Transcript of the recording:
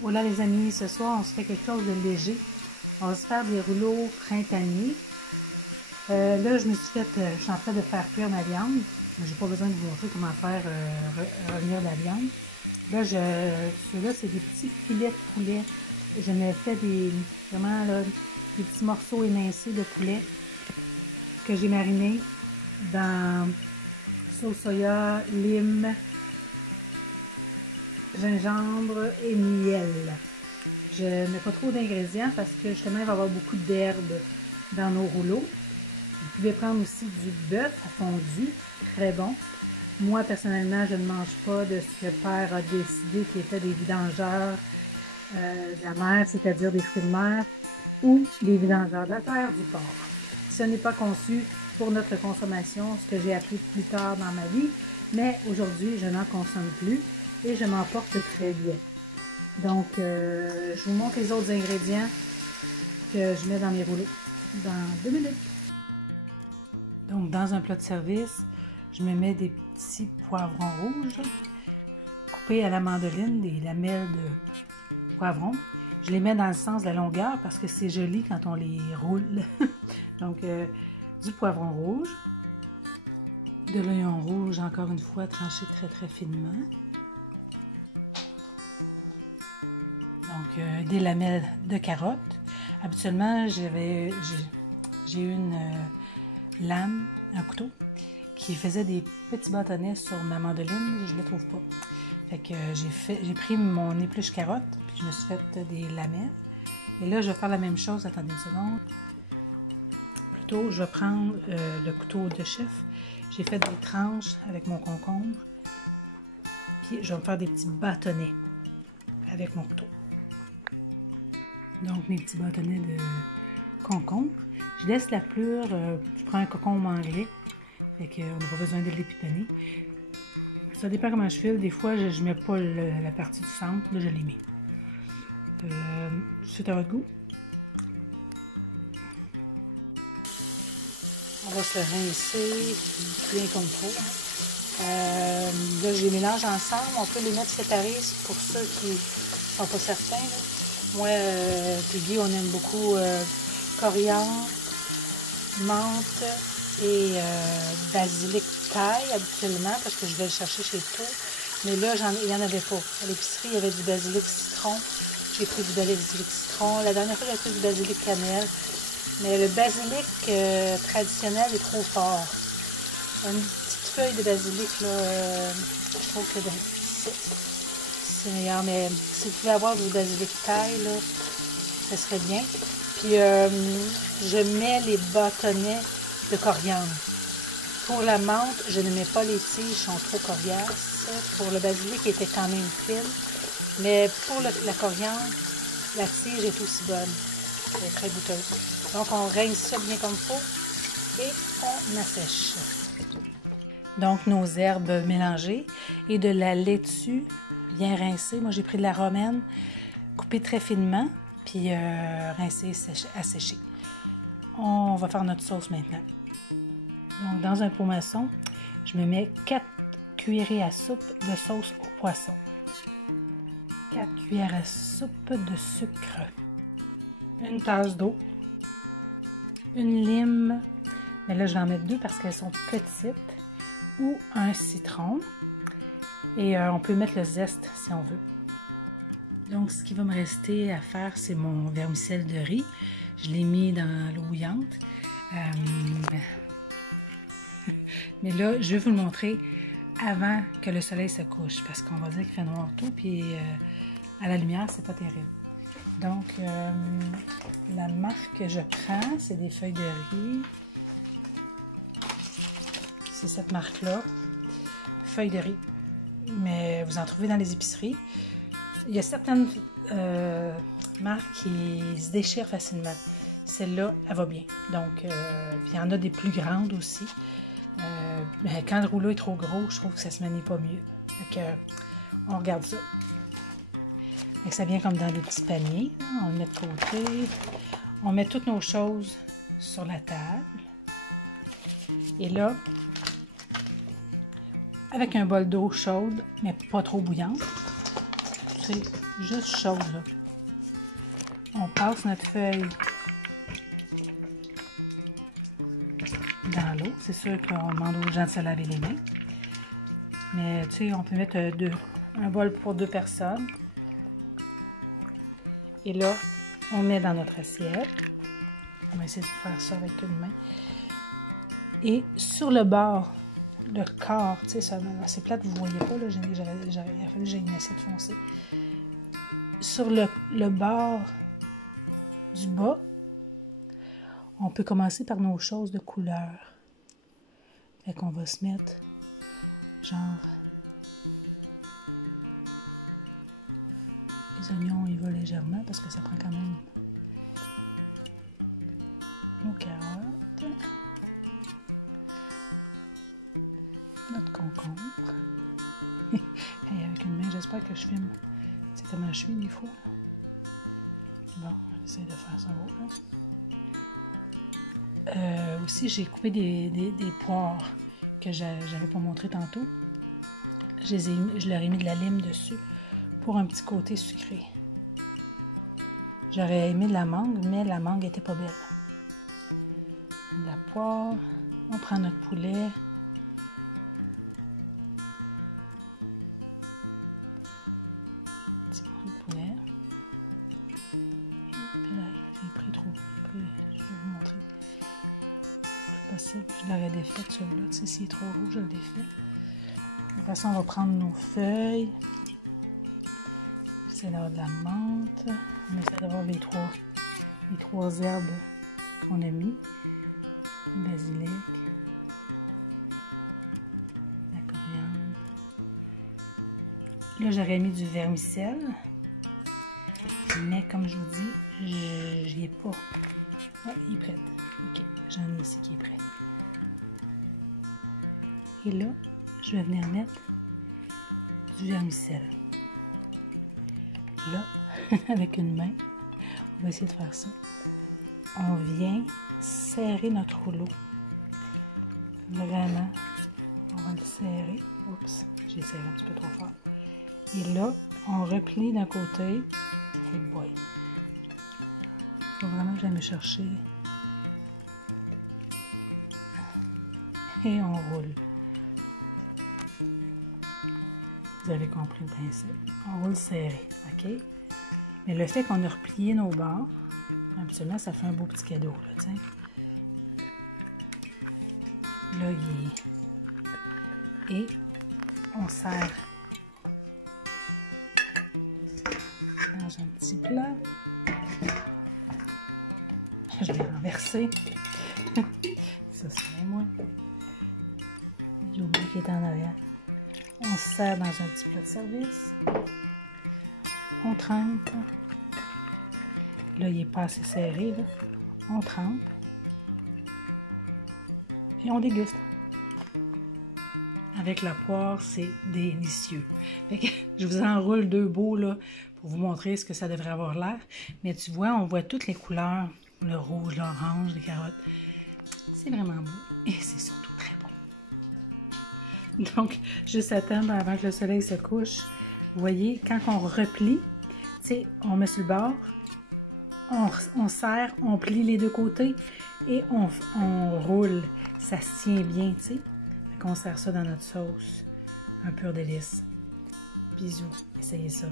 Voilà les amis, ce soir on se fait quelque chose de léger. On va se faire des rouleaux printaniers. Là je me suis fait, je suis en train de faire cuire ma viande. J'ai pas besoin de vous montrer comment faire revenir la viande. Là, ceux-là c'est des petits filets de poulet. Je me fais vraiment là, des petits morceaux émincés de poulet que j'ai marinés dans sauce soya, lime, gingembre et miel. Je ne mets pas trop d'ingrédients parce que justement il va y avoir beaucoup d'herbes dans nos rouleaux. Vous pouvez prendre aussi du bœuf fondu, très bon. Moi personnellement je ne mange pas de ce que Père a décidé qui était des vidangeurs de la mer, c'est-à-dire des fruits de mer ou des vidangeurs de la terre du porc. Ce n'est pas conçu pour notre consommation, ce que j'ai appris plus tard dans ma vie, mais aujourd'hui je n'en consomme plus et je m'en porte très bien. Donc, je vous montre les autres ingrédients que je mets dans mes rouleaux dans 2 minutes. Donc, dans un plat de service, je me mets des petits poivrons rouges coupés à la mandoline, des lamelles de poivrons. Je les mets dans le sens de la longueur parce que c'est joli quand on les roule. Donc, du poivron rouge, de l'oignon rouge, encore une fois, tranché très très finement. Donc, des lamelles de carottes. Habituellement, j'ai une lame, un couteau, qui faisait des petits bâtonnets sur ma mandoline. Je ne les trouve pas. Fait que j'ai pris mon épluche carotte, puis je me suis fait des lamelles. Et là, je vais faire la même chose. Attendez une seconde. Plutôt, je vais prendre le couteau de chef. J'ai fait des tranches avec mon concombre. Puis, je vais me faire des petits bâtonnets avec mon couteau. Donc, mes petits bâtonnets de concombre. Je laisse la plure, je prends un concombre anglais, fait qu'on n'a pas besoin de l'épitonner. Ça dépend comment je file. Des fois, je ne mets pas la partie du centre, là, je les mets. C'est à votre goût. On va se rincer bien comme il faut. Là, je les mélange ensemble. On peut les mettre séparés pour ceux qui ne sont pas certains. Là. Moi, puis Guy, on aime beaucoup coriandre, menthe et basilic taille habituellement parce que je vais le chercher chez tout. Mais là, il n'y en avait pas. À l'épicerie, il y avait du basilic citron. J'ai pris du basilic citron. La dernière fois, j'ai pris du basilic cannelle. Mais le basilic traditionnel est trop fort. Une petite feuille de basilic, là, je trouve que c'est meilleur, mais si vous pouvez avoir du basilic taille, là, ça serait bien. Puis, je mets les bâtonnets de coriandre. Pour la menthe, je ne mets pas les tiges, elles sont trop coriaces. Pour le basilic, il était quand même fine. Mais pour la coriandre, la tige est aussi bonne. Elle est très goûteuse. Donc, on rince ça bien comme il faut et on assèche. Donc, nos herbes mélangées et de la laitue bien rincée. Moi, j'ai pris de la romaine, coupée très finement, puis rincée, asséchée. On va faire notre sauce maintenant. Donc, dans un pot maçon, je me mets 4 cuillerées à soupe de sauce au poisson. 4 cuillères à soupe de sucre. Une tasse d'eau. Une lime. Mais là, je vais en mettre 2 parce qu'elles sont petites. Ou un citron. Et on peut mettre le zeste si on veut. Donc, ce qui va me rester à faire, c'est mon vermicelle de riz. Je l'ai mis dans l'eau bouillante. Mais là, je vais vous le montrer avant que le soleil se couche. Parce qu'on va dire qu'il fait noir tout. Puis à la lumière, c'est pas terrible. Donc, la marque que je prends, c'est des feuilles de riz. C'est cette marque-là. Feuilles de riz. Mais vous en trouvez dans les épiceries. Il y a certaines marques qui se déchirent facilement. Celle-là, elle va bien. Donc, puis il y en a des plus grandes aussi. Mais quand le rouleau est trop gros, je trouve que ça se manie pas mieux. Donc, on regarde ça. Donc, ça vient comme dans des petits paniers. On le met de côté. On met toutes nos choses sur la table. Et là, avec un bol d'eau chaude, mais pas trop bouillante. c'est juste chaude, là. On passe notre feuille dans l'eau. C'est sûr qu'on demande aux gens de se laver les mains. Mais tu sais, on peut mettre un bol pour 2 personnes. Et là, on met dans notre assiette. On va essayer de faire ça avec une main. Et sur le bord, le quart, tu sais, c'est plate, vous ne voyez pas, là, il a fallu que j'ai une assiette foncée. Sur le bord du bas, on peut commencer par nos choses de couleur. Fait qu'on va se mettre genre les oignons, ils vont légèrement parce que ça prend quand même nos carottes, notre concombre. Et avec une main, j'espère que je filme. C'est comment je suis des fois. Bon, j'essaie de faire ça haut, là. Aussi, j'ai coupé des poires que j'avais pas montré tantôt. Je leur ai mis de la lime dessus pour un petit côté sucré. J'aurais aimé de la mangue, mais la mangue était pas belle. De la poire, on prend notre poulet. Petit peu de poulet. J'ai pris trop. Je vais vous montrer. Possible, je l'aurais défait celui-là. Tu sais, s'il est trop rouge, je le défais. Après ça, on va prendre nos feuilles. J'essaie d'avoir de la menthe. On essaie d'avoir les trois herbes qu'on a mis. Le basilic. La coriandre. Là, j'aurais mis du vermicelle. Mais comme je vous dis, j'y ai pas. Ah, il est prêt. Ok, j'en ai ici qui est prêt. Et là, je vais venir mettre du vermicelle. Là, avec une main, on va essayer de faire ça. On vient serrer notre rouleau. Vraiment, on va le serrer. Oups, j'ai serré un petit peu trop fort. Et là, on replie d'un côté. Et boy! Il faut vraiment que j'aille me chercher. Et on roule. Vous avez compris le principe. On roule serré, ok? Mais le fait qu'on a replié nos bords, absolument, ça fait un beau petit cadeau, là, tiens. Là, il est... Et on serre dans un petit plat. Je vais renverser. Ça, c'est moi. J'ai oublié qu'il est en arrière. On sert dans un petit plat de service. On trempe. Là, il n'est pas assez serré, là. On trempe. Et on déguste. Avec la poire, c'est délicieux. Fait que je vous enroule 2 beaux, là, pour vous montrer ce que ça devrait avoir l'air. Mais tu vois, on voit toutes les couleurs. Le rouge, l'orange, les carottes. C'est vraiment beau. Et c'est surtout très bon. Donc, juste attendre avant que le soleil se couche. Vous voyez, quand on replie, tu sais, on met sur le bord, on serre, on plie les 2 côtés et on roule. Ça se tient bien, tu sais. Fait qu'on sert ça dans notre sauce. Un pur délice. Bisous. Essayez ça.